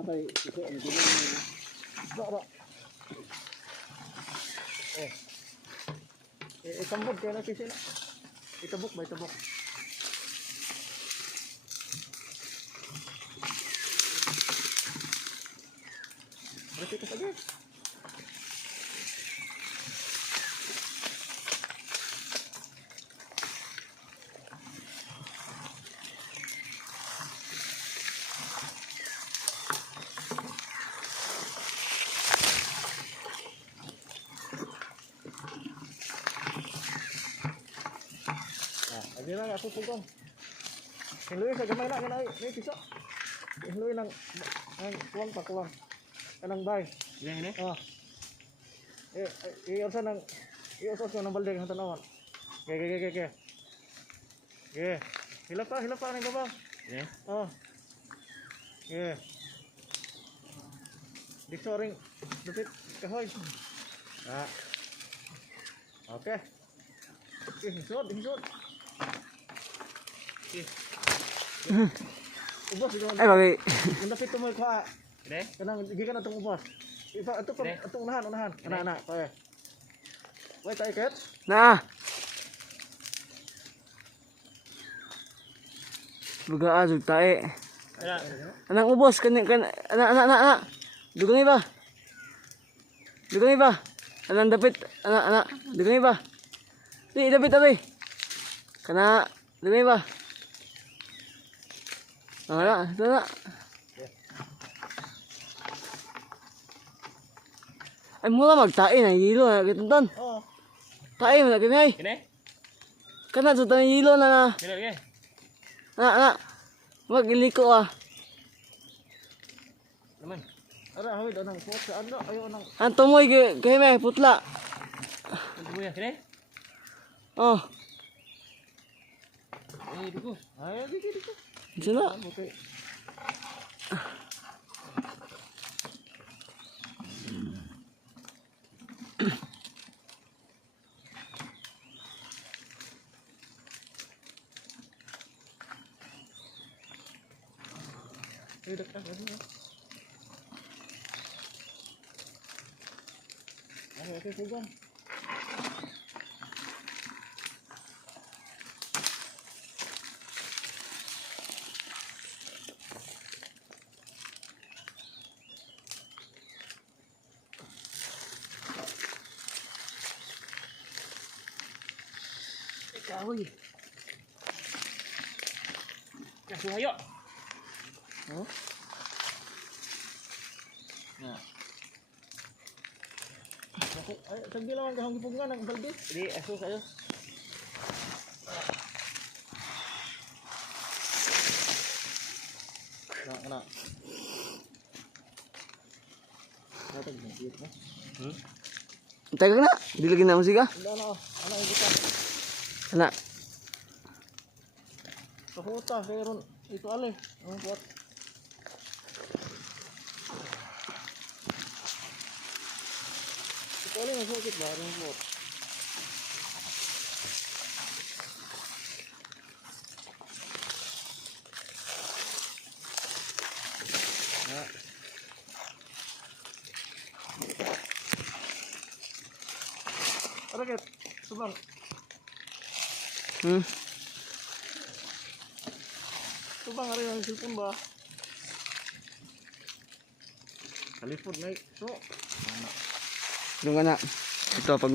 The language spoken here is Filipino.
Napay ito ang gulong niya. Bara. Itambog kaya na sisi na. Itabok ba itabok? Berarti ka saja. Lagi lang ako pugong. Hinluin sa gamay na kanay, may piso. Hinluin ng kuwang pa kuwang. Kanang bay. Ini. Oh. Iusan ko ng balde ng tanawan. Ge. Hilap pa ng babaw. Ini. Oh. Ge. Disoring dupit kahoy. Ah. Oke. Hisod. Ubos dito. Ay bagay. Mendapit mo ka. Ini. Kanang gikan atong ubos. Ipa ato pa atong unahan. Ana. Pae. Wait tayo ket. Nah. Buga azug tae. Anang ubos kan anak. Dugay ba? Anang dapit anak. Dugay ba? Di dapit abi. Kana dugay ba? Sana. Ay mula magtae na hilo na kituntan. Oh. Tae mo na kinay. Ini. Kana sa tayo hilo na. Ini lagi. Anak. Magiliko ah. Naman. Ara hawid anang pot sa ano ayo nang Anto mo kay may putla. Tunggu ya, sini. Oh, dito. Ay dito. sino? Okay. Dekat lagi ya. Oke, pegang. Kahoy. Kasih ayo. Oh. Nah. Ay, sagdi lang ang gipugngan ng balde. Jadi asus ayo. Kena. Natag na dito. Tagal na. Dilagin na musika. Ano kita. Anak. Kahuta mayroon ito ale. Ang buat. Ito ale masukit ba ang buat. Ara ket subang. Subang ari ang cellphone ba? Kalipod na so. Doon ka na. Ito pag